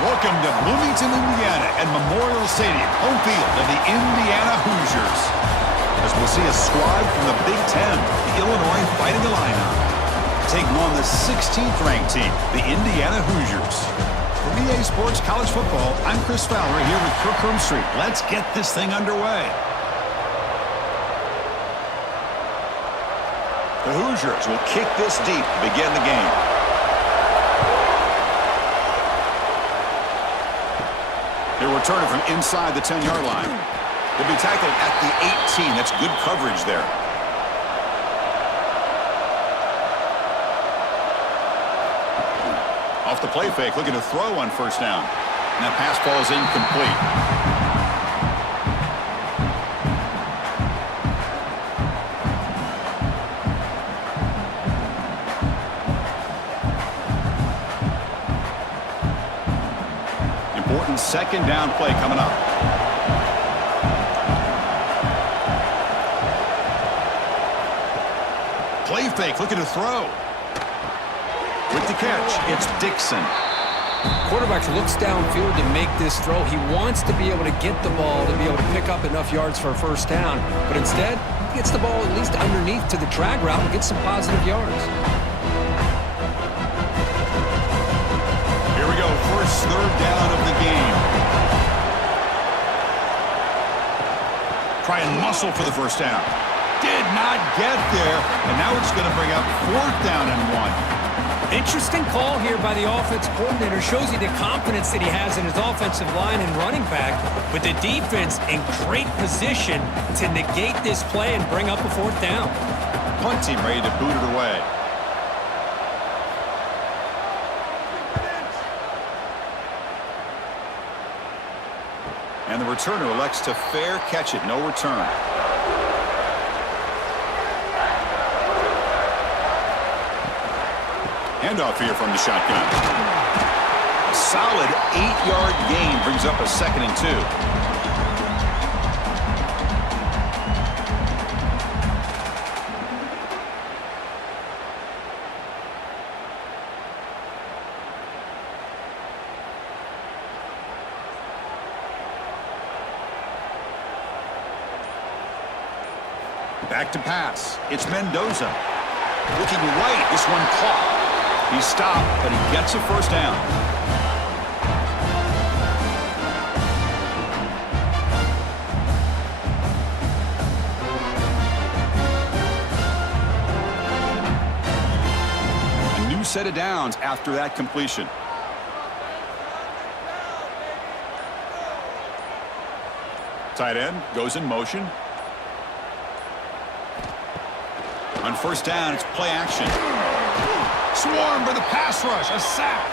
Welcome to Bloomington, Indiana, and Memorial Stadium, home field of the Indiana Hoosiers. As we'll see a squad from the Big Ten, the Illinois Fighting Illini, taking on the 16th-ranked team, the Indiana Hoosiers. For EA Sports College Football, I'm Chris Fowler here with Kirk Hermstreet. Let's get this thing underway. The Hoosiers will kick this deep to begin the game. They'll return it from inside the 10-yard line. They'll be tackled at the 18. That's good coverage there. Off the play fake, looking to throw on first down. And that pass falls incomplete. Important second down play coming up. Play fake, looking to throw. With the catch, it's Dixon. Quarterback looks downfield to make this throw. He wants to be able to get the ball to be able to pick up enough yards for a first down. But instead, he gets the ball at least underneath to the drag route and gets some positive yards. Here we go, first third down of the game. Try and muscle for the first down. Did not get there, and now it's going to bring up fourth down and 1. Interesting call here by the offense coordinator. Shows you the confidence that he has in his offensive line and running back. But the defense in great position to negate this play and bring up a fourth down. Punt team ready to boot it away. And the returner elects to fair catch it. No return. Handoff here from the shotgun. A solid 8-yard gain brings up a 2nd and 2. Back to pass. It's Mendoza. Looking right. This one caught. He stopped, but he gets a first down. A new set of downs after that completion. Tight end goes in motion. On first down, it's play action. Swarmed by the pass rush, a sack.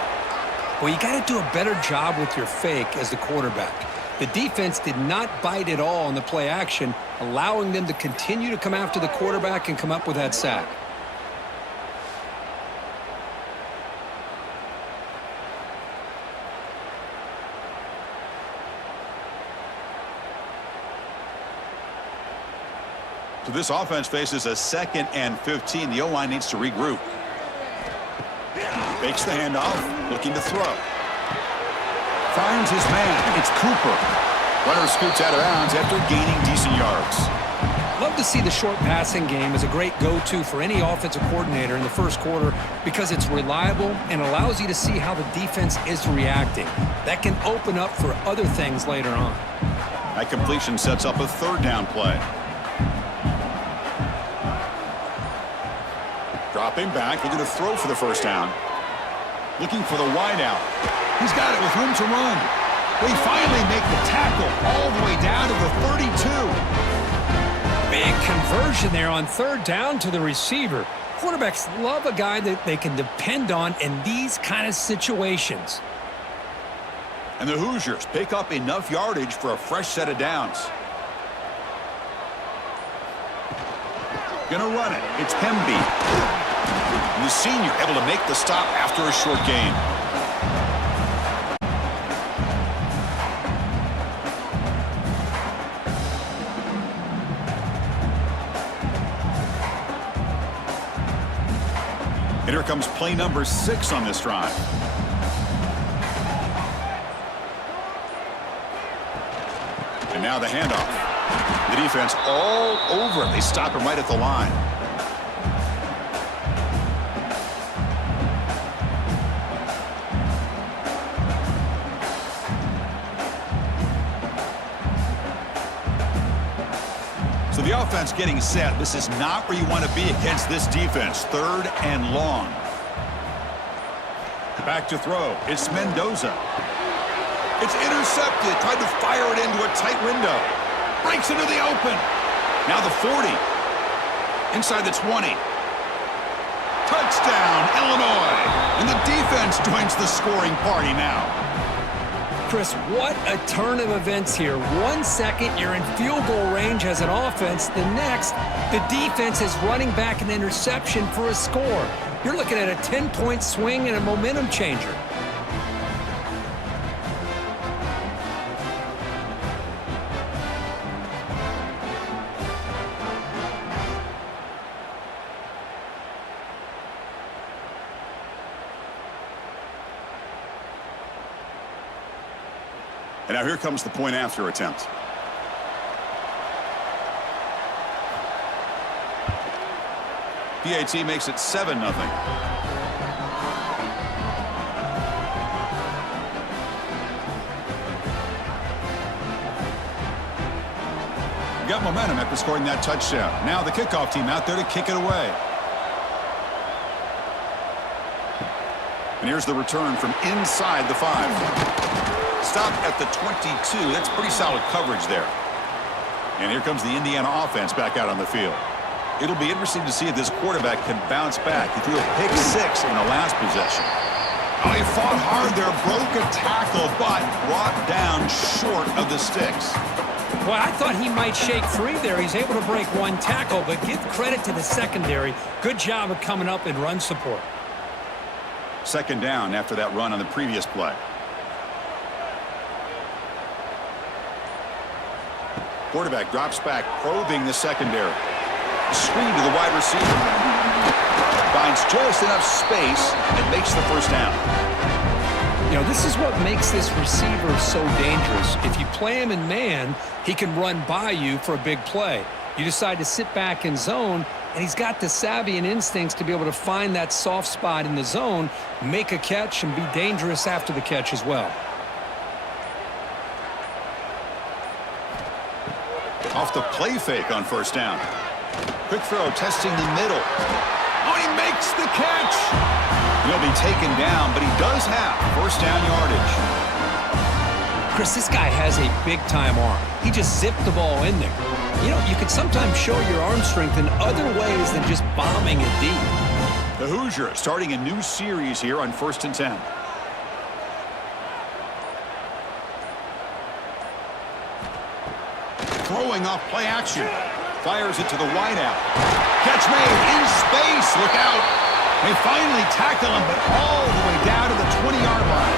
Well, you got to do a better job with your fake as the quarterback. The defense did not bite at all on the play action, allowing them to continue to come after the quarterback and come up with that sack. So this offense faces a 2nd and 15. The O-line needs to regroup. Fakes the handoff, looking to throw. Finds his man. It's Cooper. Runner scoots out of bounds after gaining decent yards. Love to see the short passing game as a great go-to for any offensive coordinator in the first quarter because it's reliable and allows you to see how the defense is reacting. That can open up for other things later on. That completion sets up a third down play. Dropping back, looking to throw for the first down. Looking for the wide out. He's got it with room to run. They finally make the tackle all the way down to the 32. Big conversion there on third down to the receiver. Quarterbacks love a guy that they can depend on in these kind of situations. And the Hoosiers pick up enough yardage for a fresh set of downs. Gonna run it. It's Hemby. And the senior able to make the stop after a short gain. And here comes play number 6 on this drive. Now the handoff. The defense all over it. They stop him right at the line. So the offense getting set. This is not where you want to be against this defense. 3rd and long. Back to throw. It's Mendoza. It's intercepted. Tried to fire it into a tight window. Breaks into the open. Now the 40. Inside the 20. Touchdown, Illinois. And the defense joins the scoring party now. Chris, what a turn of events here. 1 second, you're in field goal range as an offense. The next, the defense is running back an interception for a score. You're looking at a 10-point swing and a momentum changer. And now here comes the point after attempt. PAT makes it 7-0. Got momentum after scoring that touchdown. Now the kickoff team out there to kick it away. And here's the return from inside the 5. Stop at the 22. That's pretty solid coverage there. And here comes the Indiana offense back out on the field. It'll be interesting to see if this quarterback can bounce back. He threw a pick 6 in the last possession. Oh, he fought hard there, broke a tackle, but brought down short of the sticks. Well, I thought he might shake free there. He's able to break 1 tackle, but give credit to the secondary. Good job of coming up in run support. 2nd down after that run on the previous play. Quarterback drops back, probing the secondary. Screen to the wide receiver. Finds just enough space and makes the 1st down. You know, this is what makes this receiver so dangerous. If you play him in man, he can run by you for a big play. You decide to sit back in zone, and he's got the savvy and instincts to be able to find that soft spot in the zone, make a catch, and be dangerous after the catch as well. Off the play fake on 1st down. Quick throw, testing the middle. Oh, he makes the catch. He'll be taken down, but he does have 1st down yardage. Chris, this guy has a big-time arm. He just zipped the ball in there. You know, you could sometimes show your arm strength in other ways than just bombing it deep. The Hoosiers starting a new series here on 1st and 10. Throwing off play action. Fires it to the wideout. Catch made in space. Look out. They finally tackle him, but all the way down to the 20-yard line.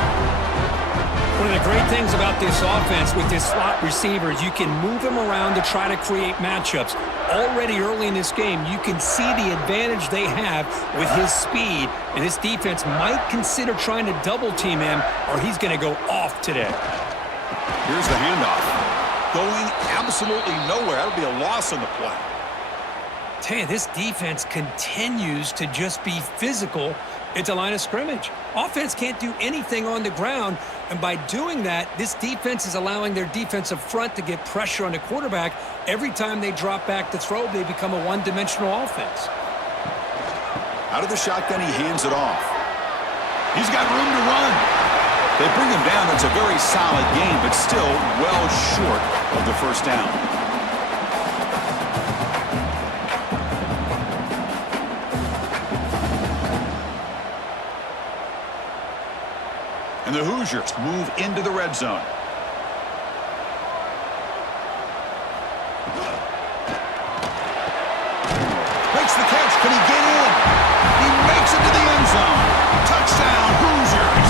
One of the great things about this offense with this slot receiver is you can move him around to try to create matchups. Already early in this game, you can see the advantage they have with his speed, and this defense might consider trying to double-team him, or he's going to go off today. Here's the handoff. Going absolutely nowhere. That'll be a loss on the play. Tell you, this defense continues to just be physical at the line of scrimmage. Offense can't do anything on the ground, and by doing that, this defense is allowing their defensive front to get pressure on the quarterback. Every time they drop back to throw, they become a one-dimensional offense. Out of the shotgun, he hands it off. He's got room to run. They bring him down. It's a very solid game, but still well short of the 1st down. And the Hoosiers move into the red zone. Makes the catch. Can he get in? He makes it to the end zone. Touchdown, Hoosiers.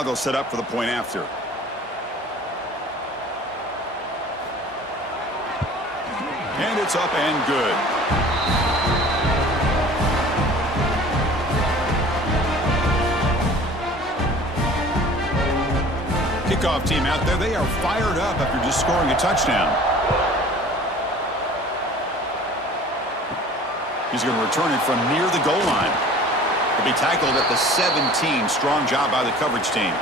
Now they'll set up for the point after. And it's up and good. Kickoff team out there, they are fired up after just scoring a touchdown. He's going to return it from near the goal line. He'll be tackled at the 17. Strong job by the coverage team.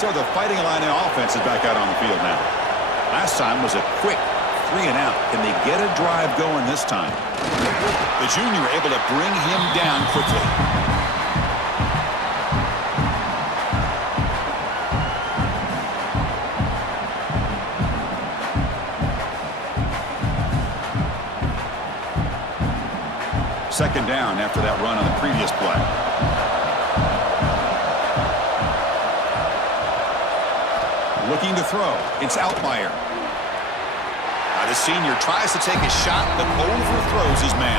So the Fighting Illini offense is back out on the field now. Last time was a quick 3-and-out. Can they get a drive going this time? The junior able to bring him down quickly. Second down after that run on the previous play. Looking to throw. It's Altmaier. The senior tries to take a shot, but overthrows his man.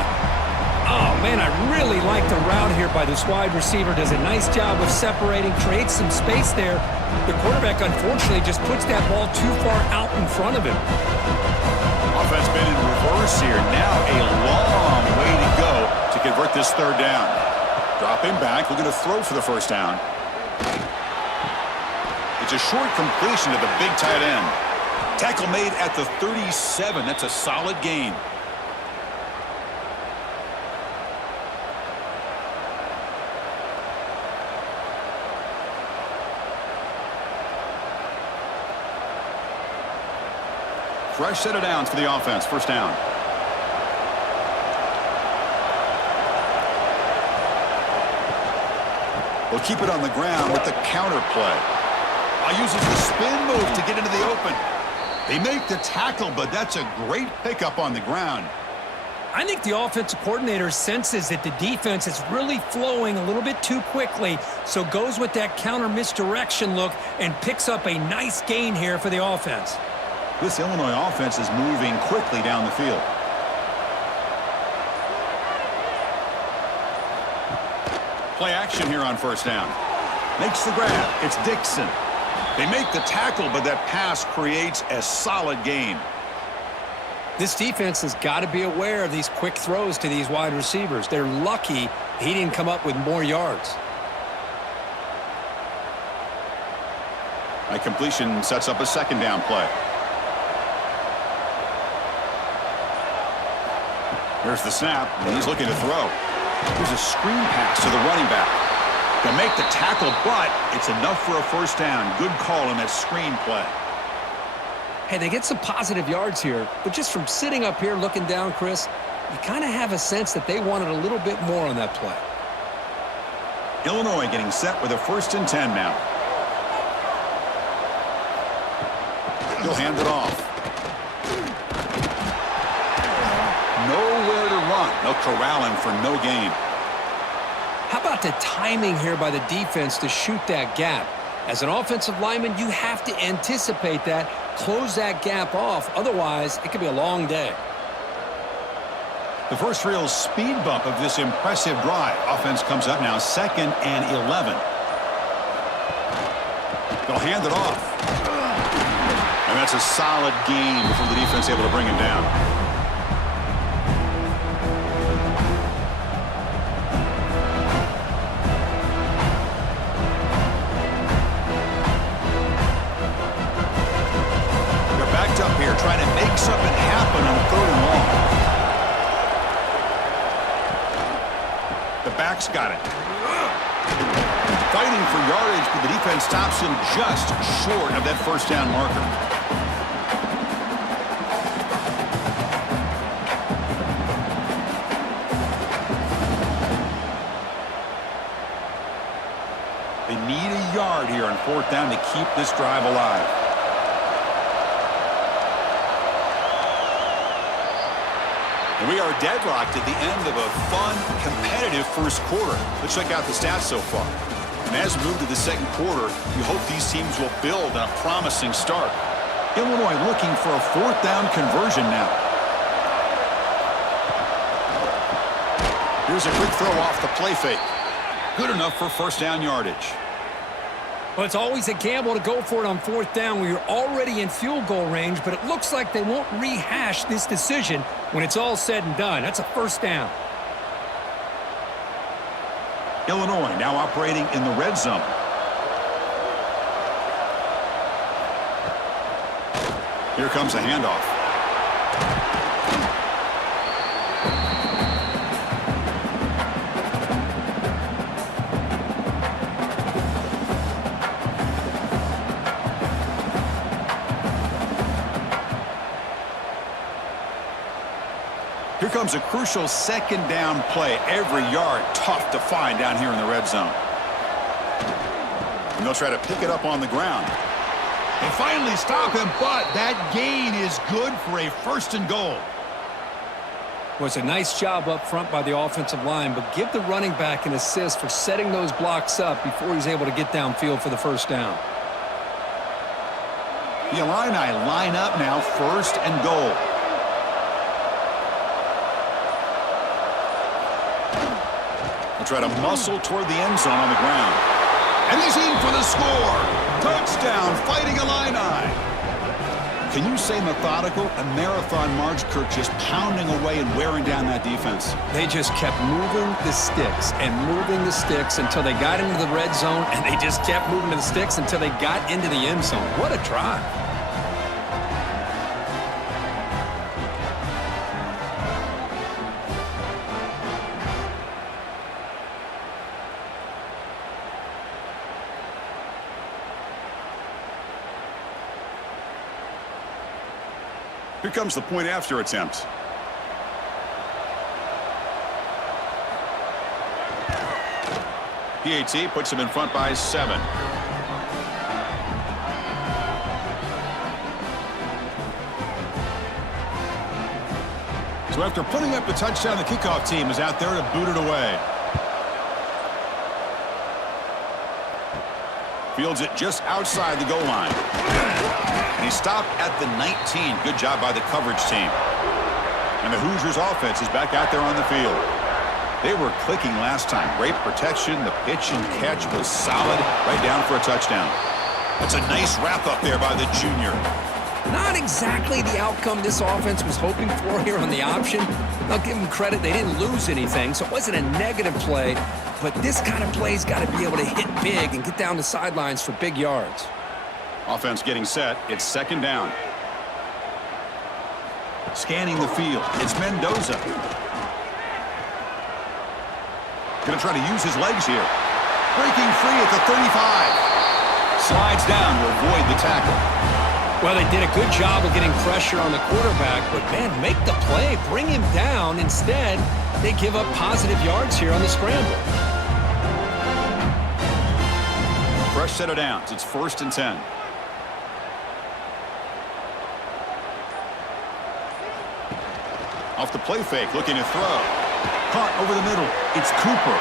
Oh, man, I really like the route here by this wide receiver. Does a nice job of separating, creates some space there. The quarterback, unfortunately, just puts that ball too far out in front of him. Offense been in reverse here. Now a long way to go to convert this third down. Drop him back. Looking to throw for the first down. It's a short completion to the big tight end. Tackle made at the 37. That's a solid gain. Fresh set of downs for the offense. First down. We'll keep it on the ground with the counter play. Uses the spin move to get into the open. They make the tackle, but that's a great pickup on the ground. I think the offensive coordinator senses that the defense is really flowing a little bit too quickly, so goes with that counter misdirection look and picks up a nice gain here for the offense. This Illinois offense is moving quickly down the field. Play action here on first down. Makes the grab. It's Dixon. They make the tackle, but that pass creates a solid gain. This defense has got to be aware of these quick throws to these wide receivers. They're lucky he didn't come up with more yards. A completion sets up a second down play. Here's the snap, and he's looking to throw. Here's a screen pass to the running back. They'll make the tackle, but it's enough for a first down. Good call on that screen play. Hey, they get some positive yards here, but just from sitting up here looking down, Chris, you kind of have a sense that they wanted a little bit more on that play. Illinois getting set with a 1st and 10 now. He'll hand it off. Nowhere to run. They'll corral him for no gain. How about the timing here by the defense to shoot that gap? As an offensive lineman, you have to anticipate that, close that gap off. Otherwise, it could be a long day. The first real speed bump of this impressive drive. Offense comes up now 2nd and 11. They'll hand it off. And that's a solid gain before the defense able to bring him down. Up here trying to make something happen on 3rd and long. The back's got it. Fighting for yardage, but the defense stops him just short of that first down marker. They need a yard here on 4th down to keep this drive alive. And we are deadlocked at the end of a fun, competitive first quarter. Let's check out the stats so far. And as we move to the second quarter, we hope these teams will build on a promising start. Illinois looking for a 4th down conversion now. Here's a quick throw off the play fake. Good enough for first down yardage. Well, it's always a gamble to go for it on fourth down where you're already in field goal range, but it looks like they won't rehash this decision when it's all said and done. That's a first down. Illinois now operating in the red zone. Here comes a handoff. Here comes a crucial second down play. Every yard tough to find down here in the red zone. And they'll try to pick it up on the ground. They finally stop him, but that gain is good for a first and goal. Well, it's a nice job up front by the offensive line, but give the running back an assist for setting those blocks up before he's able to get downfield for the first down. The Illini line up now, first and goal. They'll try to muscle toward the end zone on the ground. And he's in for the score. Touchdown, Fighting Illini. Can you say methodical? A marathon march, Kirk, just pounding away and wearing down that defense. They just kept moving the sticks and moving the sticks until they got into the red zone, and they just kept moving the sticks until they got into the end zone. What a drive. Here comes the point after attempt. PAT puts him in front by 7. So after putting up the touchdown, the kickoff team is out there to boot it away. Fields it just outside the goal line. And he stopped at the 19. Good job by the coverage team. And the Hoosiers offense is back out there on the field. They were clicking last time. Great protection. The pitch and catch was solid. Right down for a touchdown. That's a nice wrap up there by the junior. Not exactly the outcome this offense was hoping for here on the option. I'll give them credit. They didn't lose anything, so it wasn't a negative play. But this kind of play's got to be able to hit big and get down the sidelines for big yards. Offense getting set. It's second down. Scanning the field. It's Mendoza. Going to try to use his legs here. Breaking free at the 35. Slides down to avoid the tackle. Well, they did a good job of getting pressure on the quarterback, but, man, make the play. Bring him down. Instead, they give up positive yards here on the scramble. Fresh set of downs. It's 1st and 10. Off the play fake, looking to throw. Caught over the middle. It's Cooper.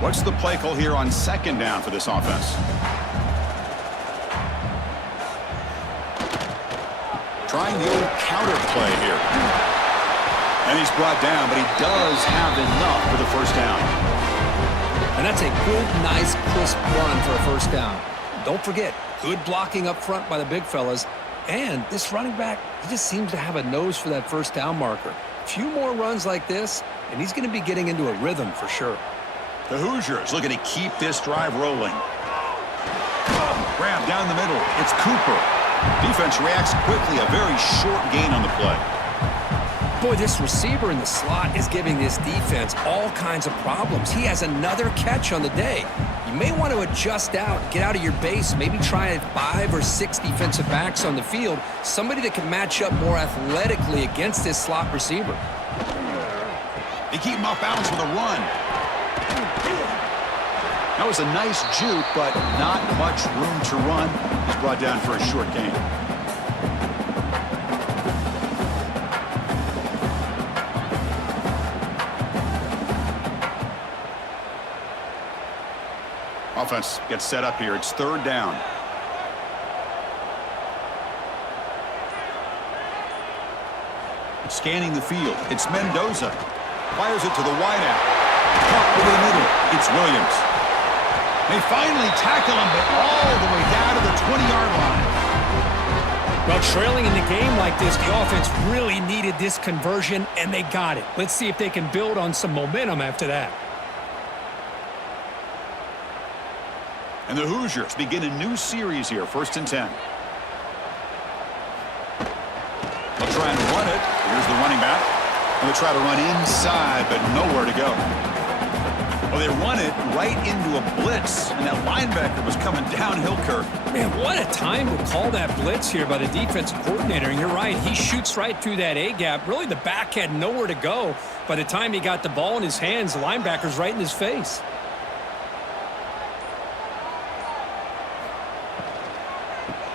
What's the play call here on second down for this offense? Trying the old counter play here. And he's brought down, but he does have enough for the first down. And that's a good, nice, crisp run for a first down. Don't forget, good blocking up front by the big fellas. And this running back, he just seems to have a nose for that first down marker. A few more runs like this, and he's going to be getting into a rhythm for sure. The Hoosiers looking to keep this drive rolling. Grab down the middle. It's Cooper. Defense reacts quickly. A very short gain on the play. Boy, this receiver in the slot is giving this defense all kinds of problems. He has another catch on the day. You may want to adjust out, get out of your base, maybe try 5 or 6 defensive backs on the field, somebody that can match up more athletically against this slot receiver. They keep him off balance with a run. That was a nice juke, but not much room to run. He's brought down for a short gain. Offense gets set up here. It's third down. Scanning the field, it's Mendoza. Fires it to the wideout. Caught over the middle, it's Williams. They finally tackle him, but all the way down to the 20-yard line. Well, trailing in the game like this, the offense really needed this conversion, and they got it. Let's see if they can build on some momentum after that. And the Hoosiers begin a new series here, 1st and 10. They'll try and run it. Here's the running back. And they'll try to run inside, but nowhere to go. Well, they run it right into a blitz, and that linebacker was coming downhill, Kirk. Man, what a time to call that blitz here by the defensive coordinator. And you're right, he shoots right through that A-gap. Really, the back had nowhere to go. By the time he got the ball in his hands, the linebacker's right in his face.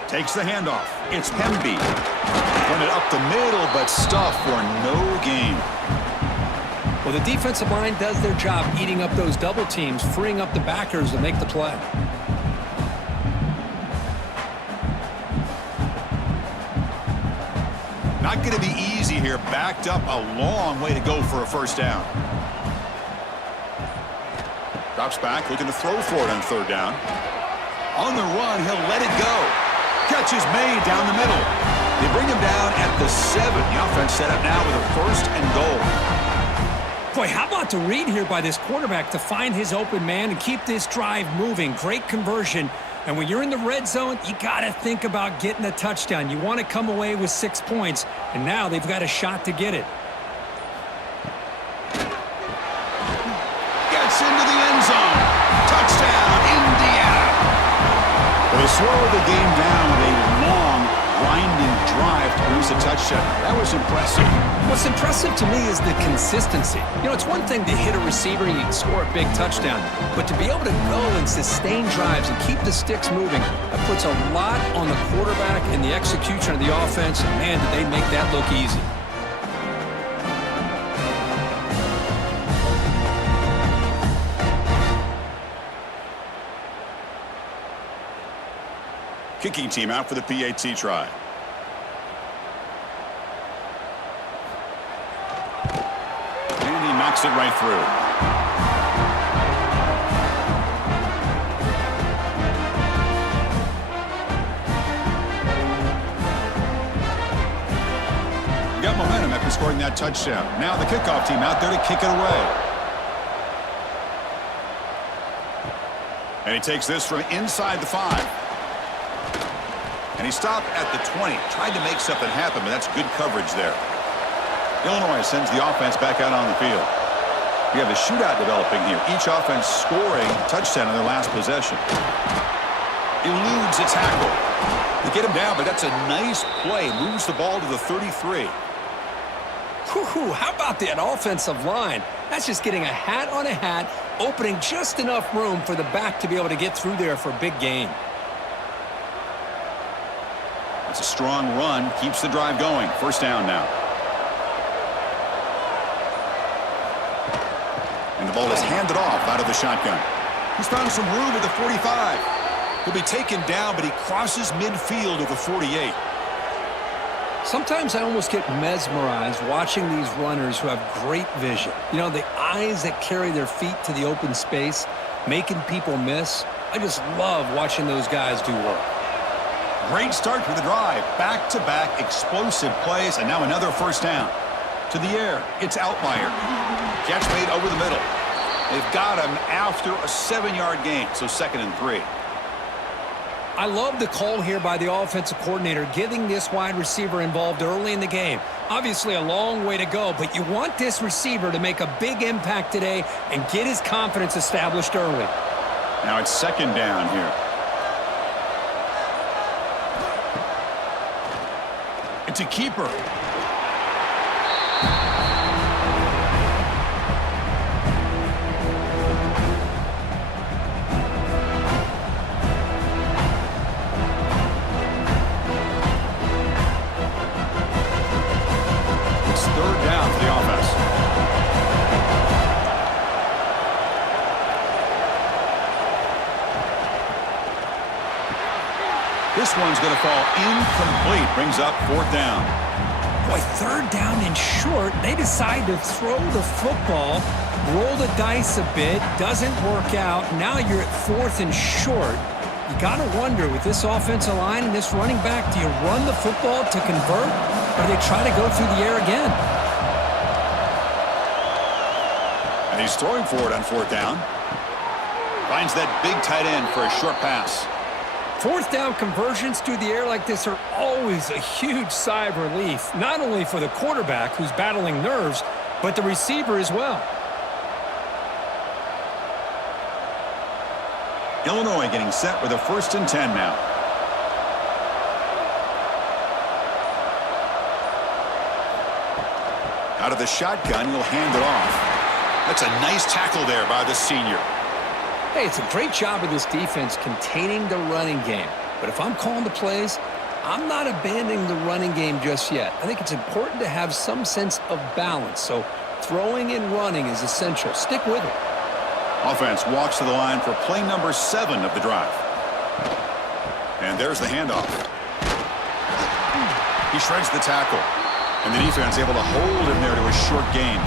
Takes the handoff. It's Hemby. Run it up the middle, but stuff for no gain. Well, the defensive line does their job eating up those double teams, freeing up the backers to make the play. Not going to be easy here. Backed up a long way to go for a 1st down. Drops back, looking to throw for it on 3rd down. On the run, he'll let it go. Catch is made down the middle. They bring him down at the 7. The offense set up now with a 1st and goal. Boy, how about the read here by this quarterback to find his open man and keep this drive moving. Great conversion. And when you're in the red zone, you got to think about getting a touchdown. You want to come away with 6 points, and now they've got a shot to get it. Gets into the end zone. Touchdown, Indiana. Well, they slow the game down with a long, grinding drive to produce a touchdown. That was impressive. What's impressive to me is the consistency. You know, it's one thing to hit a receiver and you can score a big touchdown, but to be able to go and sustain drives and keep the sticks moving, that puts a lot on the quarterback and the execution of the offense, and man, did they make that look easy. Kicking team out for the PAT try. And he knocks it right through. Got momentum after scoring that touchdown. Now the kickoff team out there to kick it away. And he takes this from inside the 5. And he stopped at the 20. Tried to make something happen, but that's good coverage there. Illinois sends the offense back out on the field. We have a shootout developing here. Each offense scoring a touchdown in their last possession. Eludes a tackle. They get him down, but that's a nice play. Moves the ball to the 33. Whew, how about that offensive line? That's just getting a hat on a hat, opening just enough room for the back to be able to get through there for a big gain. It's a strong run. Keeps the drive going. 1st down now. And the ball is handed off out of the shotgun. He's found some room at the 45. He'll be taken down, but he crosses midfield at the 48. Sometimes I almost get mesmerized watching these runners who have great vision. You know, the eyes that carry their feet to the open space, making people miss. I just love watching those guys do work. Great start for the drive. Back-to-back explosive plays, and now another 1st down. To the air, it's Outlier. Catch made over the middle. They've got him after a 7-yard gain, so 2nd and 3. I love the call here by the offensive coordinator, getting this wide receiver involved early in the game. Obviously a long way to go, but you want this receiver to make a big impact today and get his confidence established early. Now it's 2nd down here. It's a keeper. It's 3rd down for the offense. This one's going to fall incomplete. Brings up 4th down. Boy, third down and short. They decide to throw the football, roll the dice a bit, doesn't work out. Now you're at fourth and short. You got to wonder, with this offensive line and this running back, do you run the football to convert, or do they try to go through the air again? And he's throwing for it on fourth down. Finds that big tight end for a short pass. Fourth down conversions through the air like this are always a huge sigh of relief, not only for the quarterback who's battling nerves, but the receiver as well. Illinois getting set with a 1st and 10 now. Out of the shotgun, he'll hand it off. That's a nice tackle there by the senior. Hey, it's a great job of this defense containing the running game. But if I'm calling the plays, I'm not abandoning the running game just yet. I think it's important to have some sense of balance. So throwing and running is essential. Stick with it. Offense walks to the line for play number 7 of the drive. And there's the handoff. He shreds the tackle. And the defense able to hold him there to a short gain.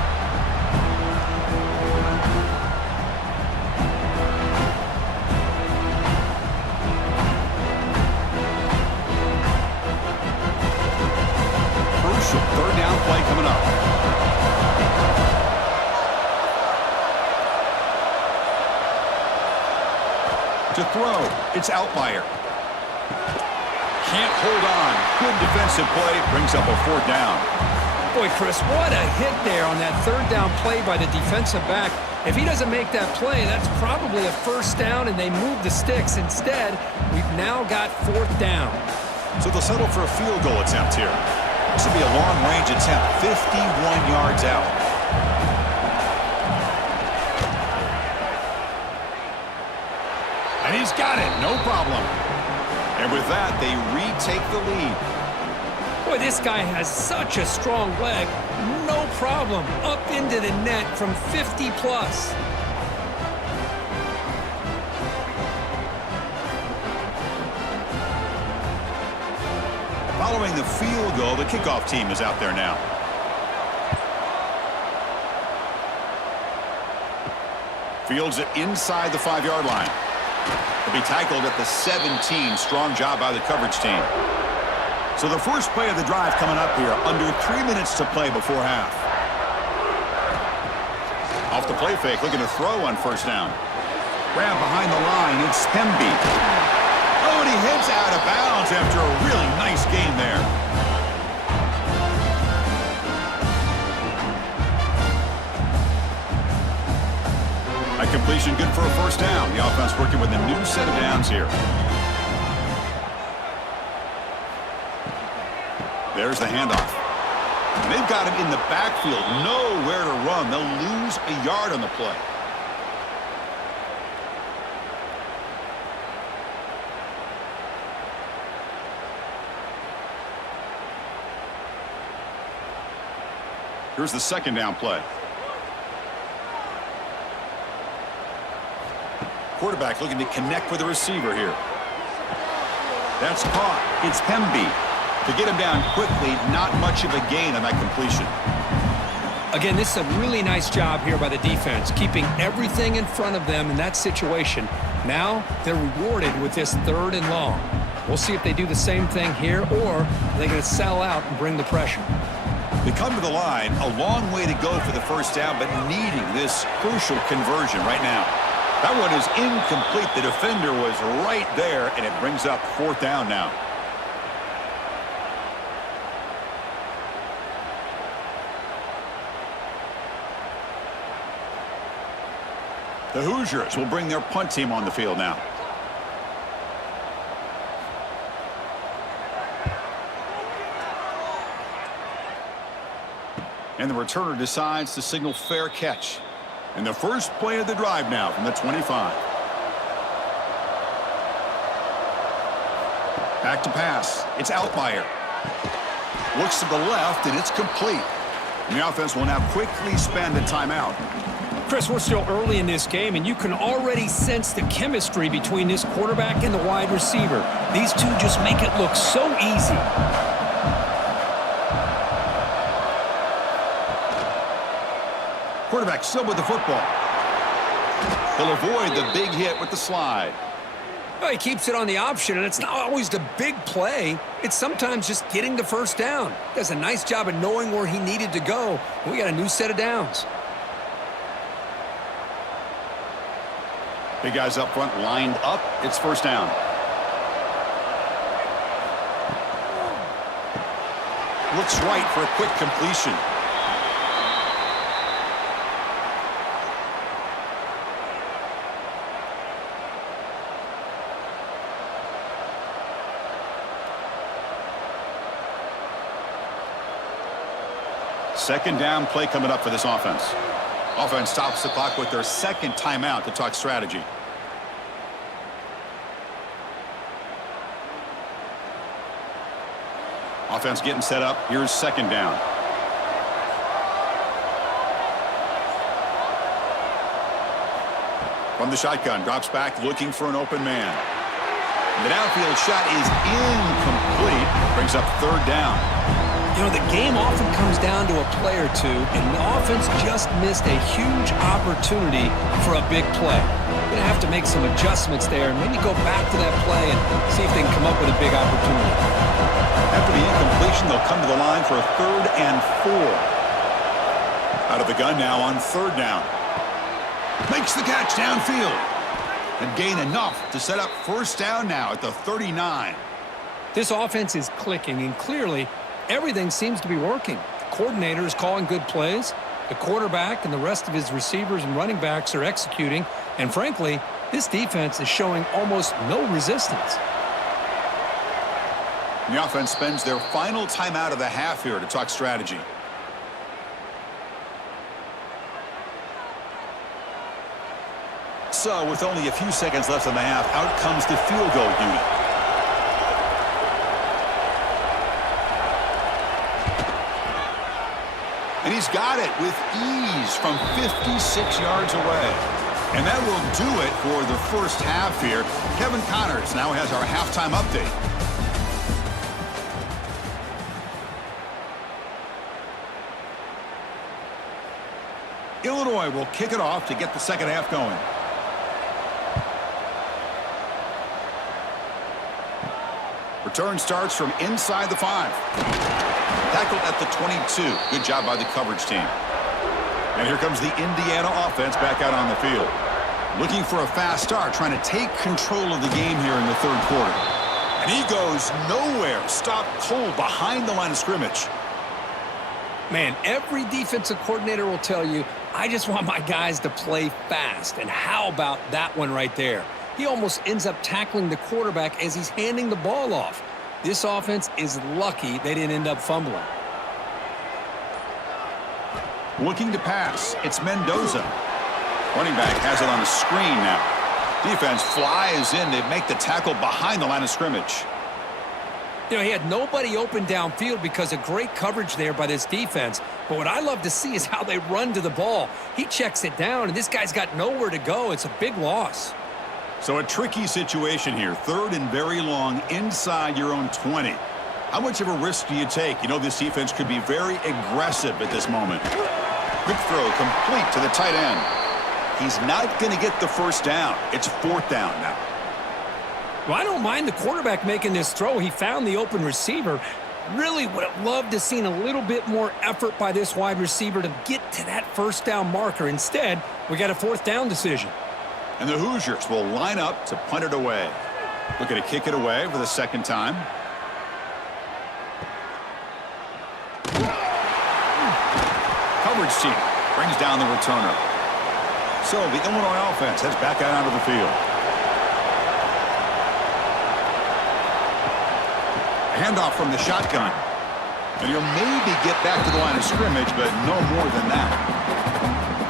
Crucial third down play coming up. To throw, it's Outlier. Can't hold on. Good defensive play, brings up a fourth down. Boy, Chris, what a hit there on that third down play by the defensive back. If he doesn't make that play, that's probably a first down, and they move the sticks. Instead, we've now got fourth down. So they'll settle for a field goal attempt here. This will be a long-range attempt, 51 yards out. And he's got it, no problem. And with that, they retake the lead. Boy, this guy has such a strong leg. No problem. Up into the net from 50 plus. Following the field goal, the kickoff team is out there now. Fields it inside the 5-yard line. He'll be tackled at the 17. Strong job by the coverage team. So the first play of the drive coming up here. Under 3 minutes to play before half. Off the play fake, looking to throw on first down. Grab behind the line, it's Hemby. Oh, and he heads out of bounds after a really nice game there. A completion good for a first down. The offense working with a new set of downs here. There's the handoff. And they've got him in the backfield. Nowhere to run. They'll lose a yard on the play. Here's the second down play. Quarterback looking to connect with the receiver here. That's caught. It's Hemby. To get him down quickly, not much of a gain on that completion. Again, this is a really nice job here by the defense, keeping everything in front of them in that situation. Now they're rewarded with this 3rd and long. We'll see if they do the same thing here, or are they going to sell out and bring the pressure. They come to the line, a long way to go for the first down, but needing this crucial conversion right now. That one is incomplete. The defender was right there, and it brings up fourth down now. The Hoosiers will bring their punt team on the field now. And the returner decides to signal fair catch. And the first play of the drive now from the 25. Back to pass. It's Outlier. Looks to the left, and it's complete. And the offense will now quickly spend a timeout. Chris, we're still early in this game, and you can already sense the chemistry between this quarterback and the wide receiver. These two just make it look so easy. Quarterback still with the football. He'll avoid the big hit with the slide. Well, he keeps it on the option, and it's not always the big play. It's sometimes just getting the first down. Does a nice job of knowing where he needed to go. We got a new set of downs. Big guys up front lined up. It's first down. Looks right for a quick completion. Second down play coming up for this offense. Offense stops the clock with their second timeout to talk strategy. Offense getting set up. Here's second down. From the shotgun, drops back looking for an open man. The downfield shot is incomplete. Brings up third down. You know, the game often comes down to a play or two, and the offense just missed a huge opportunity for a big play. Going to have to make some adjustments there and maybe go back to that play and see if they can come up with a big opportunity. After the incompletion, they'll come to the line for a 3rd and 4. Out of the gun now on third down. Makes the catch downfield. And gain enough to set up first down now at the 39. This offense is clicking, and clearly everything seems to be working. The coordinator is calling good plays. The quarterback and the rest of his receivers and running backs are executing. And frankly, this defense is showing almost no resistance. The offense spends their final timeout of the half here to talk strategy. So, with only a few seconds left in the half, out comes the field goal unit. And he's got it with ease from 56 yards away. And that will do it for the first half here. Kevin Connors now has our halftime update. Illinois will kick it off to get the second half going. Return starts from inside the 5. Tackled at the 22. Good job by the coverage team. And here comes the Indiana offense back out on the field. Looking for a fast start, trying to take control of the game here in the third quarter. And he goes nowhere. Stopped cold behind the line of scrimmage. Man, every defensive coordinator will tell you, I just want my guys to play fast. And how about that one right there? He almost ends up tackling the quarterback as he's handing the ball off. This offense is lucky they didn't end up fumbling. Looking to pass. It's Mendoza. Running back has it on the screen now. Defense flies in to make the tackle behind the line of scrimmage. You know, he had nobody open downfield because of great coverage there by this defense. But what I love to see is how they run to the ball. He checks it down, and this guy's got nowhere to go. It's a big loss. So a tricky situation here. 3rd and very long inside your own 20. How much of a risk do you take? You know, this defense could be very aggressive at this moment. Quick throw complete to the tight end. He's not going to get the first down. It's 4th down now. Well, I don't mind the quarterback making this throw. He found the open receiver. Really would have loved to have seen a little bit more effort by this wide receiver to get to that first down marker. Instead, we got a 4th down decision. And the Hoosiers will line up to punt it away. Looking to kick it away for the second time. Coverage team brings down the returner. So the Illinois offense heads back out onto the field. Handoff from the shotgun. And he'll maybe get back to the line of scrimmage, but no more than that.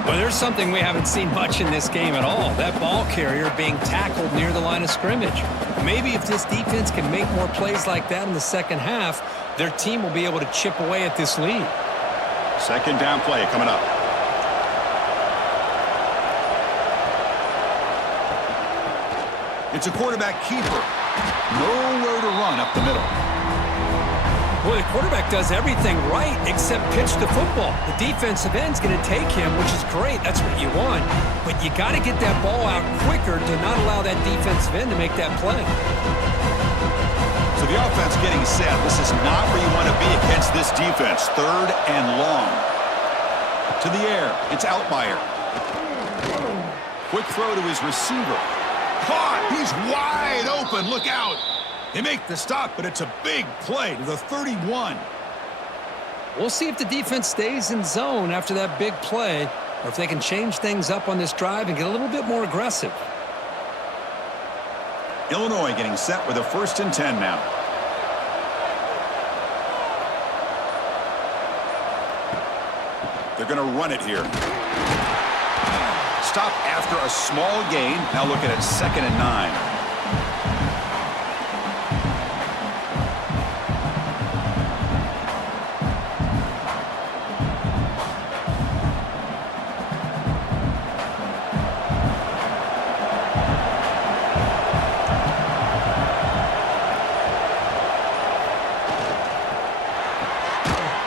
Well, there's something we haven't seen much in this game at all. That ball carrier being tackled near the line of scrimmage. Maybe if this defense can make more plays like that in the second half, their team will be able to chip away at this lead. Second down play coming up. It's a quarterback keeper. Nowhere to run up the middle. Well, the quarterback does everything right except pitch the football. The defensive end's going to take him, which is great. That's what you want. But you got to get that ball out quicker to not allow that defensive end to make that play. So the offense getting set. This is not where you want to be against this defense. 3rd and long. To the air. It's Altmaier. Quick throw to his receiver. Caught. He's wide open. Look out. They make the stop, but it's a big play to the 31. We'll see if the defense stays in zone after that big play, or if they can change things up on this drive and get a little bit more aggressive. Illinois getting set with a 1st and 10 now. They're going to run it here. Stop after a small gain. Now looking at 2nd and 9.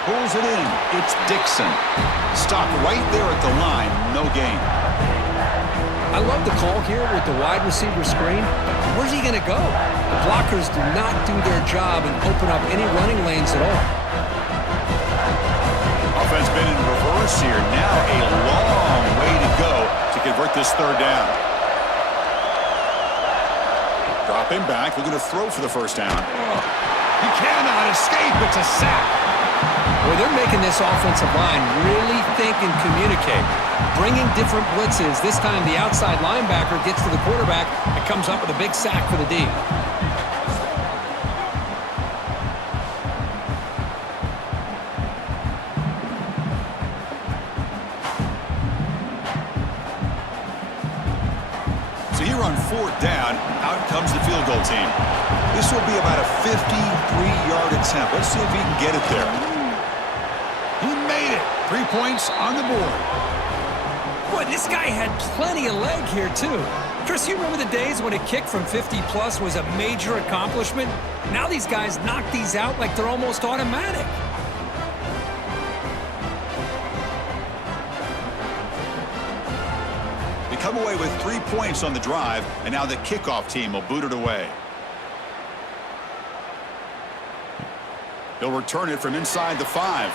Pulls it in. It's Dixon. Stop right there at the line. No gain. I love the call here with the wide receiver screen. Where's he going to go? The blockers do not do their job and open up any running lanes at all. Offense been in reverse here. Now a long way to go to convert this 3rd down. Dropping back. Looking to throw for the 1st down. He cannot escape. It's a sack. Well, they're making this offensive line really think and communicate. Bringing different blitzes. This time the outside linebacker gets to the quarterback and comes up with a big sack for the D. So here on 4th down, out comes the field goal team. This will be about a 53-yard attempt. Let's see if he can get it there. He made it. 3 points on the board. Boy, this guy had plenty of leg here, too. Chris, you remember the days when a kick from 50-plus was a major accomplishment? Now these guys knock these out like they're almost automatic. They come away with 3 points on the drive, and now the kickoff team will boot it away. He'll return it from inside the 5.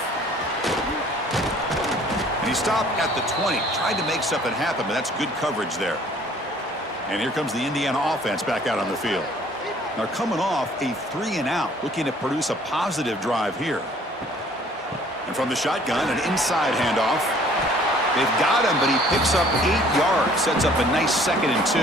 And he stopped at the 20. Tried to make something happen, but that's good coverage there. And here comes the Indiana offense back out on the field. Now coming off a 3 and out, looking to produce a positive drive here. And from the shotgun, an inside handoff. They've got him, but he picks up 8 yards. Sets up a nice 2nd and 2.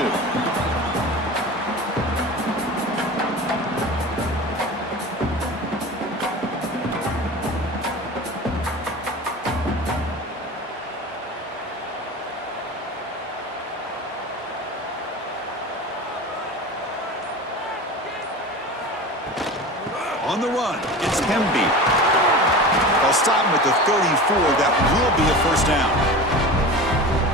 On the run, it's Hemby. They'll stop him at the 34. That will be a 1st down.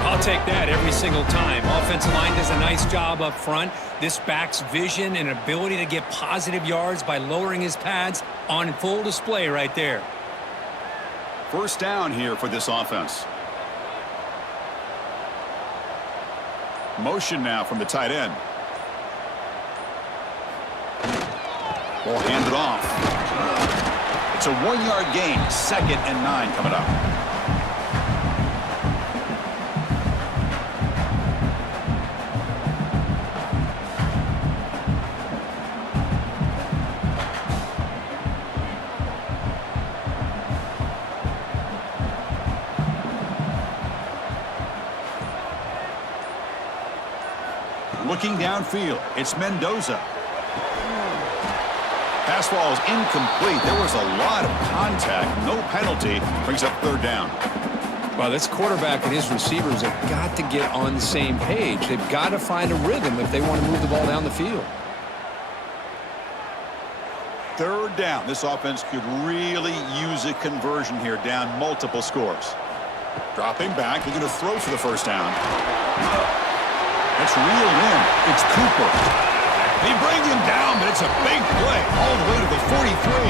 I'll take that every single time. Offensive line does a nice job up front. This back's vision and ability to get positive yards by lowering his pads on full display right there. 1st down here for this offense. Motion now from the tight end. Ball handed off. It's a 1-yard gain. 2nd and 9 coming up. Looking downfield, it's Mendoza. Pass ball is incomplete. There was a lot of contact. No penalty. Brings up 3rd down. Well, this quarterback and his receivers have got to get on the same page. They've got to find a rhythm if they want to move the ball down the field. 3rd down. This offense could really use a conversion here, down multiple scores. Dropping back, looking to throw for the 1st down. That's reeled in. It's Cooper. They bring him down, but it's a big play all the way to the 43.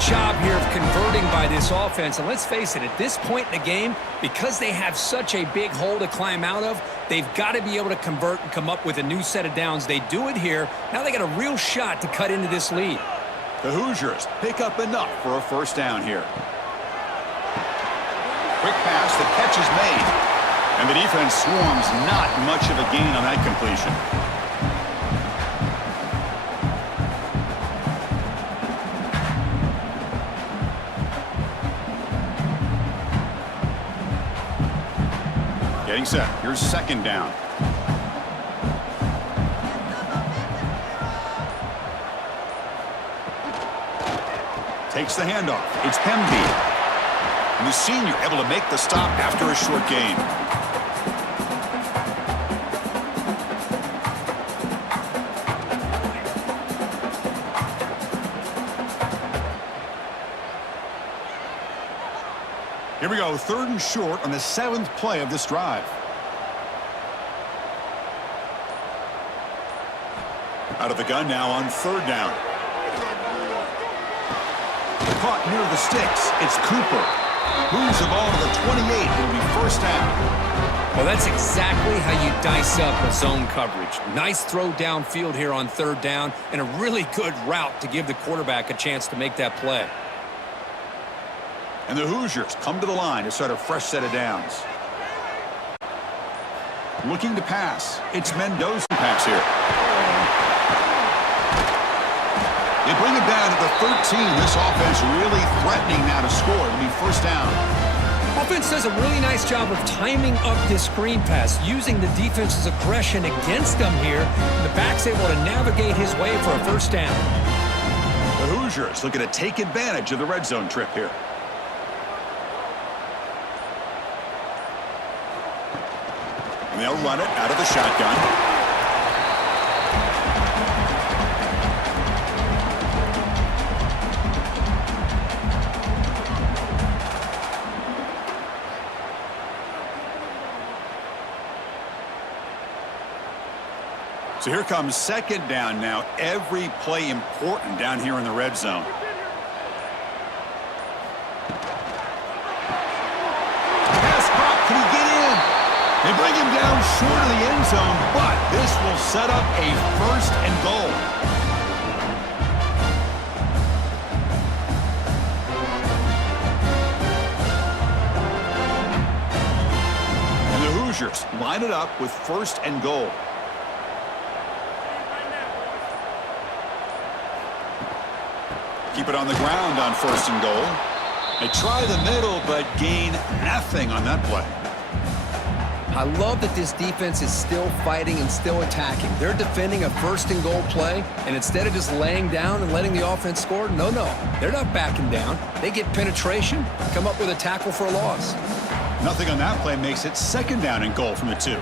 job here of converting by this offense. And let's face it, at this point in the game, because they have such a big hole to climb out of, they've got to be able to convert and come up with a new set of downs. They do it here. Now they got a real shot to cut into this lead. The Hoosiers pick up enough for a first down here. Quick pass, the catch is made. And the defense swarms, not much of a gain on that completion. Getting set. Here's second down. Takes the handoff. It's Pemby. And the senior able to make the stop after a short gain. Here we go, 3rd and short on the 7th play of this drive. Out of the gun now on 3rd down. Caught near the sticks. It's Cooper. Moves the ball to the 28. It'll be first down. Well, that's exactly how you dice up a zone coverage. Nice throw downfield here on 3rd down, and a really good route to give the quarterback a chance to make that play. And the Hoosiers come to the line to start a fresh set of downs. Looking to pass. It's Mendoza pass here. They bring it down to the 13. This offense really threatening now to score. It'll be first down. Offense does a really nice job of timing up this screen pass, using the defense's aggression against them here. The back's able to navigate his way for a first down. The Hoosiers looking to take advantage of the red zone trip here. And they'll run it out of the shotgun. So here comes second down now. Every play important down here in the red zone. Pass caught. Can he get in? They bring him down short of the end zone, but this will set up a first and goal. And the Hoosiers line it up with first and goal. Keep it on the ground on first and goal. They try the middle, but gain nothing on that play. I love that this defense is still fighting and still attacking. They're defending a first and goal play, and instead of just laying down and letting the offense score, no, they're not backing down. They get penetration, come up with a tackle for a loss. Nothing on that play makes it second down and goal from the 2.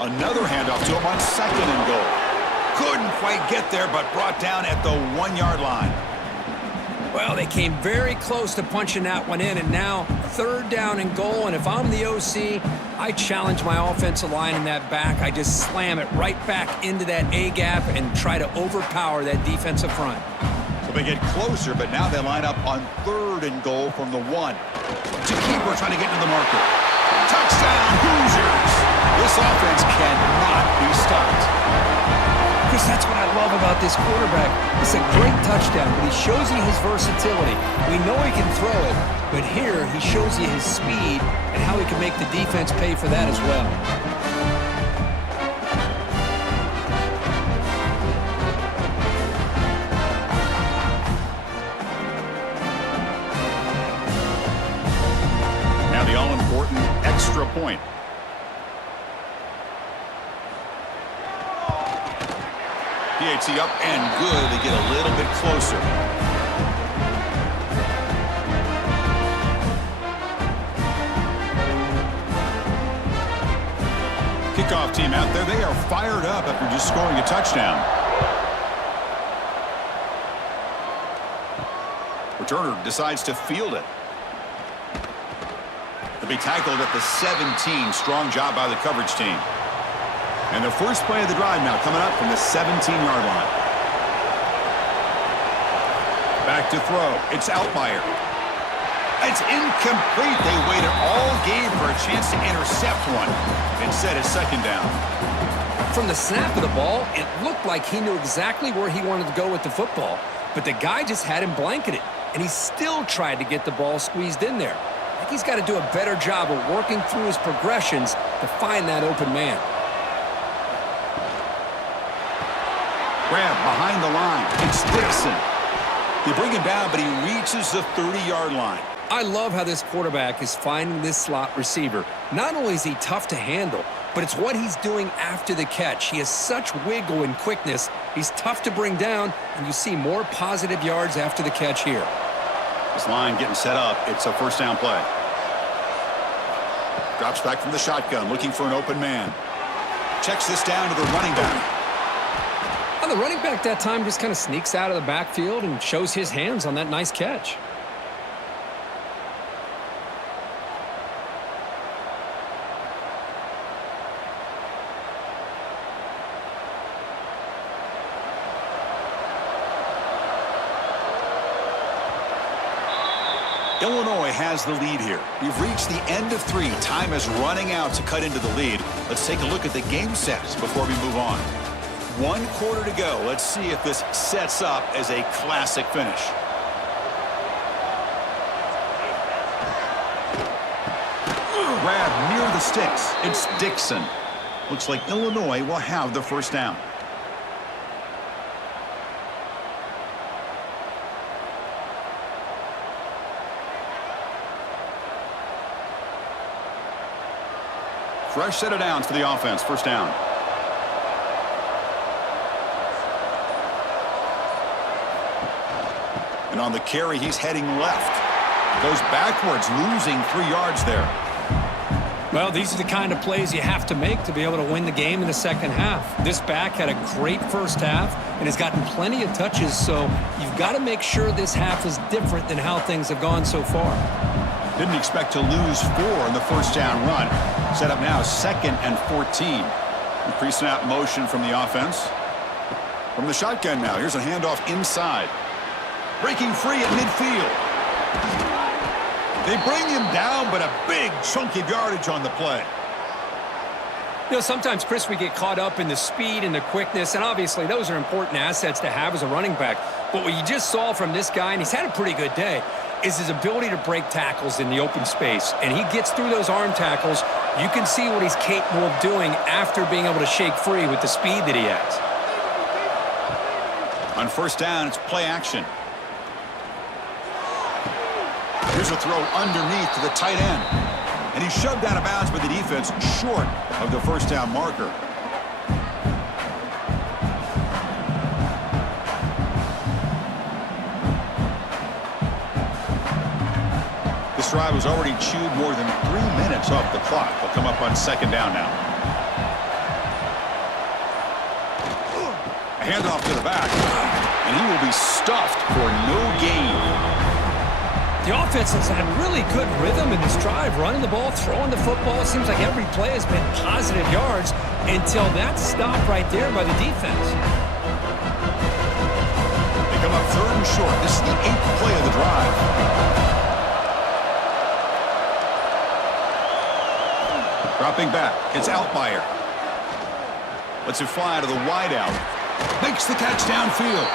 Another handoff to him on second and goal. Couldn't quite get there, but brought down at the 1-yard line. Well, they came very close to punching that one in, and now 3rd down and goal. And if I'm the OC, I challenge my offensive line in that back. I just slam it right back into that A-gap and try to overpower that defensive front. So they get closer, but now they line up on 3rd and goal from the 1. To keeper trying to get to the marker. Touchdown, Hoosiers! This offense cannot be stopped. Chris, that's what I love about this quarterback. It's a great touchdown, but he shows you his versatility. We know he can throw it, but here he shows you his speed and how he can make the defense pay for that as well. Now the all-important extra point. PAT up and good. They get a little bit closer. Kickoff team out there. They are fired up after just scoring a touchdown. Returner decides to field it. They'll be tackled at the 17. Strong job by the coverage team. And the first play of the drive now coming up from the 17-yard line. Back back to throw. It's Outlier. It's incomplete. They waited all game for a chance to intercept one. Instead, it's second down. From the snap of the ball, it looked like he knew exactly where he wanted to go with the football, but the guy just had him blanketed, and he still tried to get the ball squeezed in there. I think he's got to do a better job of working through his progressions to find that open man. Grab behind the line. It's Dixon. They bring him down, but he reaches the 30-yard line. I love how this quarterback is finding this slot receiver. Not only is he tough to handle, but it's what he's doing after the catch. He has such wiggle and quickness. He's tough to bring down, and you see more positive yards after the catch here. This line getting set up. It's a first down play. Drops back from the shotgun, looking for an open man. Checks this down to the running back. Well, the running back that time just kind of sneaks out of the backfield and shows his hands on that nice catch. Illinois has the lead here. We've reached the end of 3. Time is running out to cut into the lead. Let's take a look at the game sets before we move on. 1 quarter to go. Let's see if this sets up as a classic finish. Grab near the sticks. It's Dixon. Looks like Illinois will have the first down. Fresh set of downs for the offense. First down. And on the carry, he's heading left. Goes backwards, losing 3 yards there. Well, these are the kind of plays you have to make to be able to win the game in the second half. This back had a great first half and has gotten plenty of touches, so you've got to make sure this half is different than how things have gone so far. Didn't expect to lose 4 in the first down run. Set up now 2nd and 14. Pre-snap motion from the offense. From the shotgun now. Here's a handoff inside. Breaking free at midfield. They bring him down, but a big chunk of yardage on the play. You know, sometimes, Chris, we get caught up in the speed and the quickness, and obviously those are important assets to have as a running back. But what you just saw from this guy, and he's had a pretty good day, is his ability to break tackles in the open space. And he gets through those arm tackles. You can see what he's capable of doing after being able to shake free with the speed that he has. On first down, it's play action. Here's a throw underneath to the tight end. And he's shoved out of bounds by the defense short of the first down marker. This drive has already chewed more than 3 minutes off the clock. They'll come up on second down now. A handoff to the back, and he will be stuffed for no gain. The offense has had really good rhythm in this drive, running the ball, throwing the football. It seems like every play has been positive yards until that stop right there by the defense. They come up 3rd and short. This is the 8th play of the drive. Dropping back, it's Outlier. Lets it fly to the wideout. Makes the catch downfield.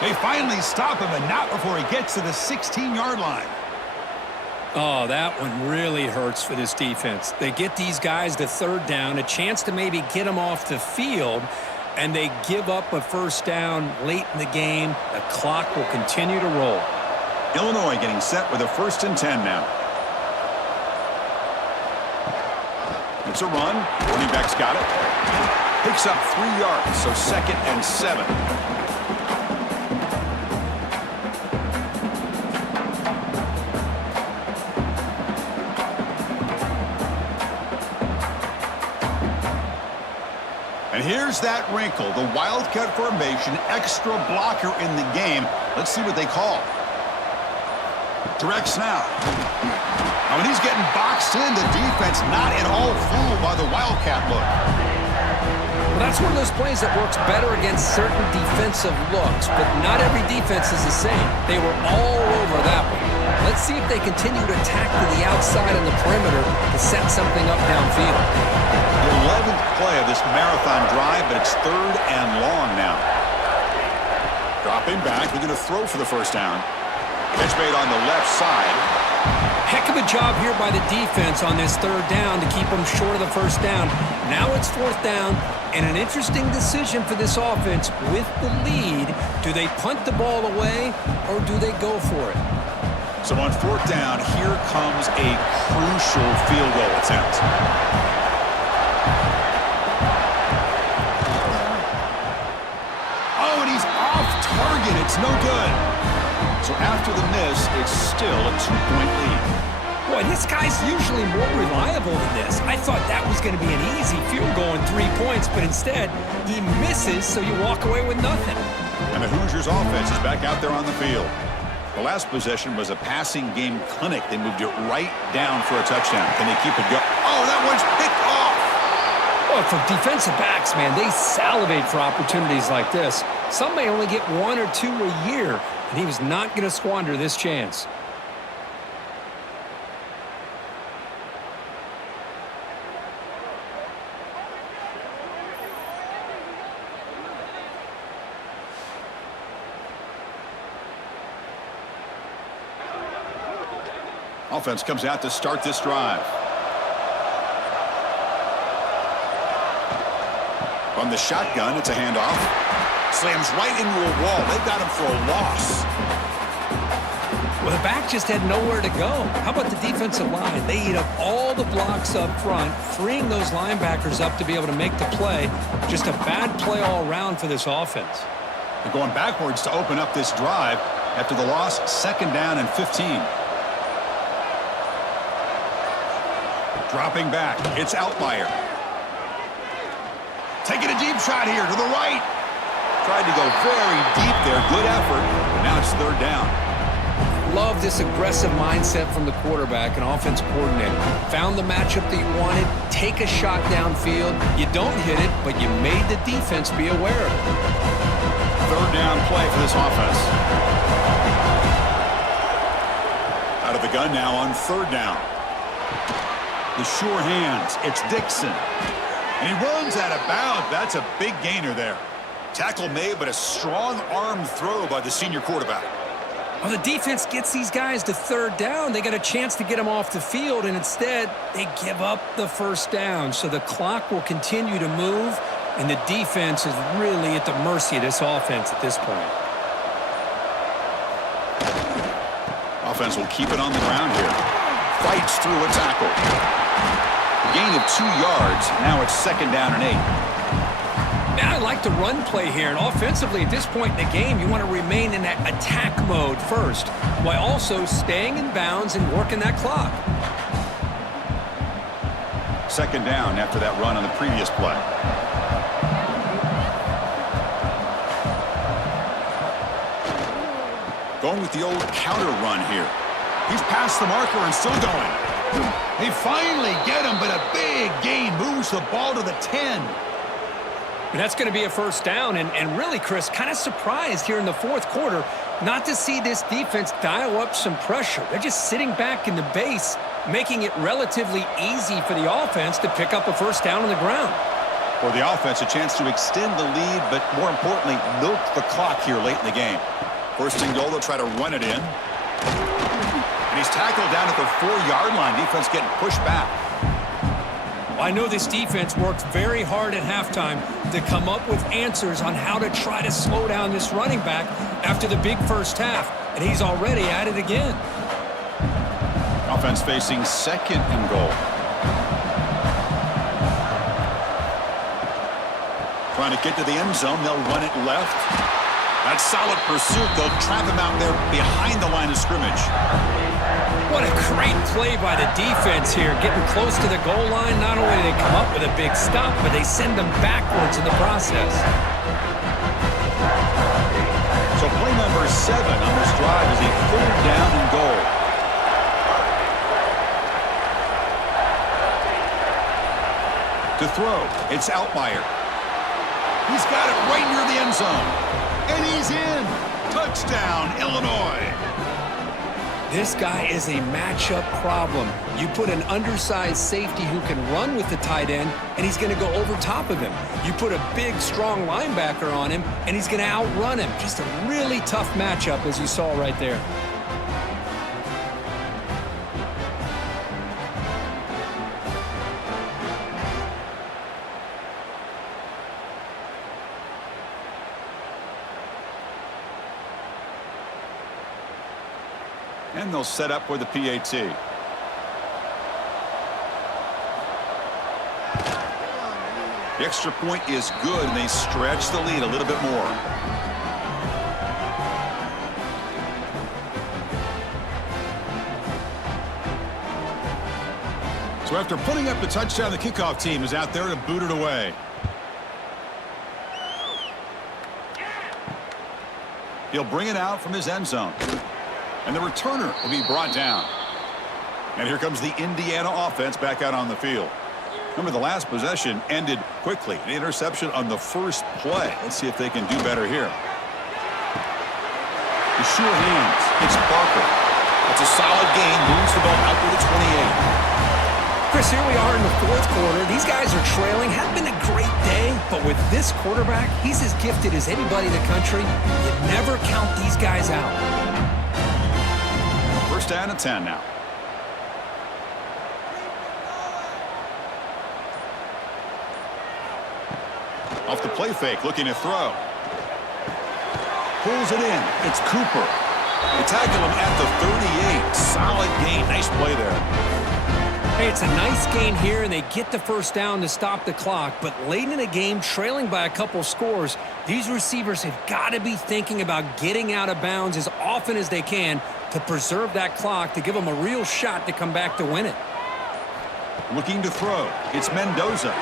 They finally stop him, and not before he gets to the 16-yard line. Oh, that one really hurts for this defense. They get these guys to 3rd down, a chance to maybe get them off the field, and they give up a first down late in the game. The clock will continue to roll. Illinois getting set with a 1st and 10 now. It's a run. Running back's got it. Picks up 3 yards, so 2nd and 7. And here's that wrinkle, the wildcat formation, extra blocker in the game. Let's see what they call. Direct snap. Now, when he's getting boxed in, the defense not at all fooled by the wildcat look. Well, that's one of those plays that works better against certain defensive looks, but not every defense is the same. They were all over that one. Let's see if they continue to attack to the outside on the perimeter to set something up downfield. The 11th play of this marathon drive, but it's 3rd and long now. Dropping back, they're going to throw for the first down. Pitch made on the left side. Heck of a job here by the defense on this 3rd down to keep them short of the first down. Now it's 4th down, and an interesting decision for this offense with the lead. Do they punt the ball away, or do they go for it? So on 4th down, here comes a crucial field goal attempt. Oh, and he's off target. It's no good. So after the miss, it's still a 2-point lead. Boy, this guy's usually more reliable than this. I thought that was going to be an easy field goal and 3 points, but instead, he misses, so you walk away with nothing. And the Hoosiers offense is back out there on the field. The last possession was a passing game clinic. They moved it right down for a touchdown. Can they keep it going? Oh, that one's picked off. Well, for defensive backs, man, they salivate for opportunities like this. Some may only get 1 or 2 a year, and he was not going to squander this chance. Offense comes out to start this drive. From the shotgun, it's a handoff. Slams right into a wall. They've got him for a loss. Well, the back just had nowhere to go. How about the defensive line? They eat up all the blocks up front, freeing those linebackers up to be able to make the play. Just a bad play all around for this offense. They're going backwards to open up this drive after the loss, 2nd down and 15. Dropping back, it's Outlier. Taking a deep shot here to the right. Tried to go very deep there, good effort, but now it's 3rd down. Love this aggressive mindset from the quarterback and offense coordinator. Found the matchup that you wanted, take a shot downfield. You don't hit it, but you made the defense be aware of it. 3rd down play for this offense. Out of the gun now on 3rd down. The sure hands, it's Dixon. And he runs out of bounds. That's a big gainer there. Tackle made, but a strong arm throw by the senior quarterback. Well, the defense gets these guys to 3rd down. They got a chance to get them off the field, and instead, they give up the 1st down. So the clock will continue to move, and the defense is really at the mercy of this offense at this point. Offense will keep it on the ground here. Fights through a tackle. Gain of 2 yards. Now it's 2nd down and 8. Now I like the run play here, and offensively at this point in the game, you want to remain in that attack mode first, while also staying in bounds and working that clock. 2nd down after that run on the previous play. Going with the old counter run here. He's past the marker and still going. They finally get him, but a big gain moves the ball to the 10. And that's going to be a 1st down, and really, Chris, kind of surprised here in the 4th quarter not to see this defense dial up some pressure. They're just sitting back in the base, making it relatively easy for the offense to pick up a 1st down on the ground. For the offense, a chance to extend the lead, but more importantly, milk the clock here late in the game. 1st and goal, they'll try to run it in. And he's tackled down at the 4-yard line. Defense getting pushed back. Well, I know this defense worked very hard at halftime to come up with answers on how to try to slow down this running back after the big 1st half, and he's already at it again. Offense facing 2nd and goal. Trying to get to the end zone. They'll run it left. That's solid pursuit. They'll trap him out there behind the line of scrimmage. What a great play by the defense here, getting close to the goal line. Not only do they come up with a big stop, but they send them backwards in the process. So play number 7 on this drive is a 3rd down and goal. To throw, it's Outlier. He's got it right near the end zone. And he's in. Touchdown, Illinois. This guy is a matchup problem. You put an undersized safety who can run with the tight end, and he's going to go over top of him. You put a big, strong linebacker on him, and he's going to outrun him. Just a really tough matchup, as you saw right there. And they'll set up for the PAT. The extra point is good, and they stretch the lead a little bit more. So after putting up the touchdown, the kickoff team is out there to boot it away. He'll bring it out from his end zone. And the returner will be brought down. And here comes the Indiana offense back out on the field. Remember, the last possession ended quickly. An interception on the first play. Let's see if they can do better here. The sure hands. It's Barker. That's a solid gain. Moves the ball out to the 28. Chris, here we are in the fourth quarter. These guys are trailing. Hadn't been a great day, but with this quarterback, he's as gifted as anybody in the country. You never count these guys out. First down and 10 now. Off the play fake, looking to throw. Pulls it in. It's Cooper. They tackle him at the 38. Solid gain. Nice play there. Hey, it's a nice gain here, and they get the first down to stop the clock. But late in the game, trailing by a couple scores, these receivers have got to be thinking about getting out of bounds as often as they can to preserve that clock, to give them a real shot to come back to win it. Looking to throw. It's Mendoza.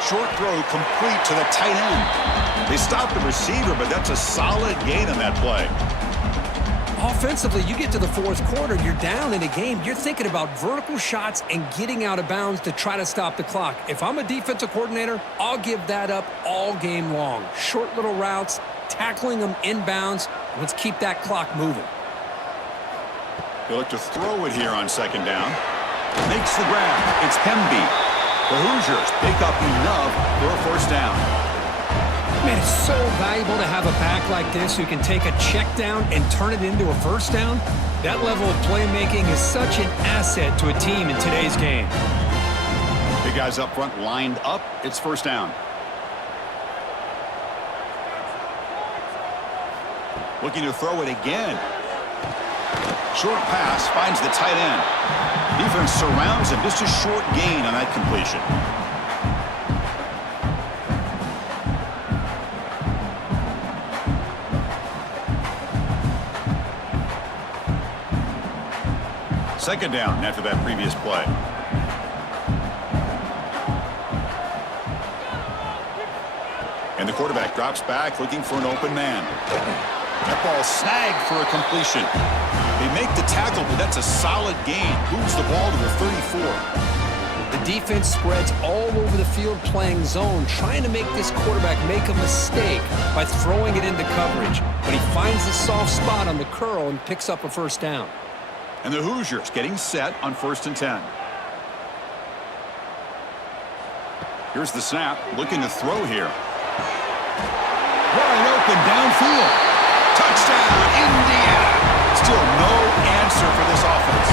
Short throw complete to the tight end. They stop the receiver, but that's a solid gain on that play. Offensively, you get to the fourth quarter, you're down in a game. You're thinking about vertical shots and getting out of bounds to try to stop the clock. If I'm a defensive coordinator, I'll give that up all game long. Short little routes, tackling them inbounds. Let's keep that clock moving. He'll look to throw it here on second down. Makes the grab. It's Hemby. The Hoosiers pick up enough for a first down. Man, it's so valuable to have a back like this who can take a check down and turn it into a first down. That level of playmaking is such an asset to a team in today's game. Big guys up front lined up. It's first down. Looking to throw it again. Short pass finds the tight end. Defense surrounds him. Just a short gain on that completion. Second down after that previous play. And the quarterback drops back looking for an open man. That ball snagged for a completion. They make the tackle, but that's a solid gain. Moves the ball to the 34. The defense spreads all over the field playing zone, trying to make this quarterback make a mistake by throwing it into coverage. But he finds the soft spot on the curl and picks up a first down. And the Hoosiers getting set on 1st and 10. Here's the snap, looking to throw here. Wide open downfield. Touchdown, Indiana. Still no answer for this offense.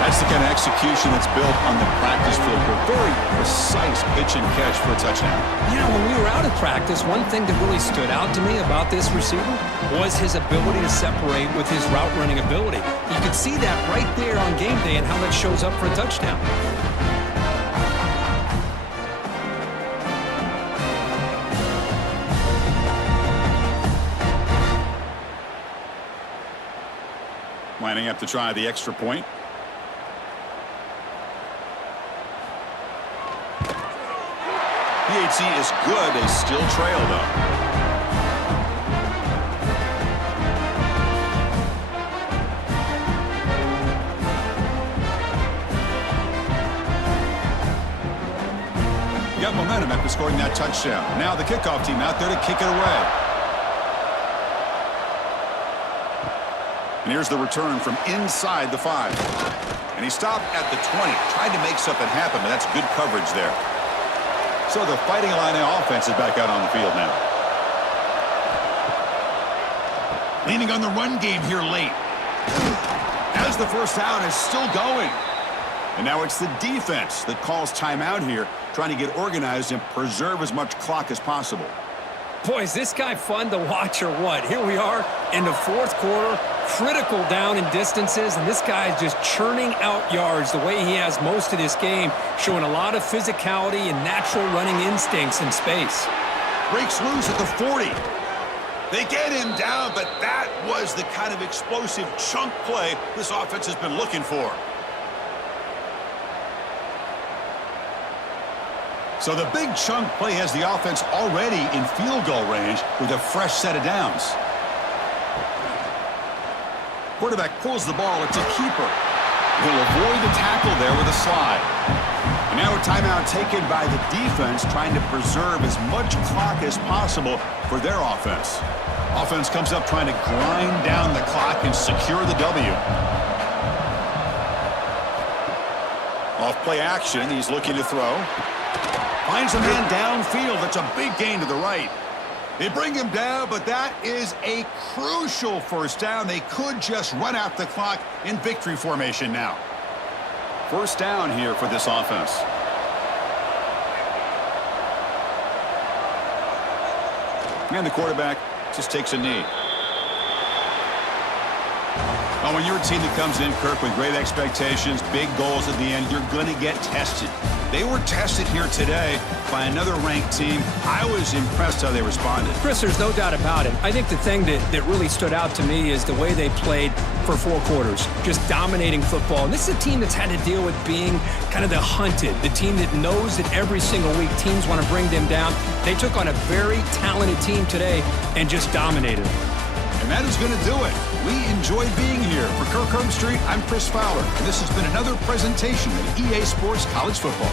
That's the kind of execution that's built on the practice field for a very precise pitch and catch for a touchdown. You know, when we were out of practice, one thing that really stood out to me about this receiver was his ability to separate with his route running ability. You could see that right there on game day and how that shows up for a touchdown. Lining up to try the extra point. PAT is good. They still trail, though. got momentum after scoring that touchdown. Now the kickoff team out there to kick it away. And here's the return from inside the 5. And he stopped at the 20, trying to make something happen, but that's good coverage there. So the Fighting Illini offense is back out on the field now. Leaning on the run game here late. As the first down is still going. And now it's the defense that calls timeout here, trying to get organized and preserve as much clock as possible. Boy, is this guy fun to watch or what? Here we are in the fourth quarter, critical down in distances, and this guy is just churning out yards the way he has most of this game, showing a lot of physicality and natural running instincts in space. Breaks loose at the 40. They get him down, but that was the kind of explosive chunk play this offense has been looking for. So the big chunk play has the offense already in field goal range with a fresh set of downs. Quarterback pulls the ball. It's a keeper. He'll avoid the tackle there with a slide. And now a timeout taken by the defense, trying to preserve as much clock as possible for their offense. Offense comes up trying to grind down the clock and secure the W. Off play action. He's looking to throw. Finds a man downfield. That's a big gain to the right. They bring him down, but that is a crucial first down. They could just run out the clock in victory formation now. First down here for this offense. And the quarterback just takes a knee. Well, when you're a team that comes in, Kirk, with great expectations, big goals at the end, you're going to get tested. They were tested here today by another ranked team. I was impressed how they responded. Chris, there's no doubt about it. I think the thing that really stood out to me is the way they played for 4 quarters, just dominating football. And this is a team that's had to deal with being kind of the hunted, the team that knows that every single week teams want to bring them down. They took on a very talented team today and just dominated them. And that is going to do it. We enjoyed being here. For Kirk Herbstreit, I'm Chris Fowler, and this has been another presentation of EA Sports College Football.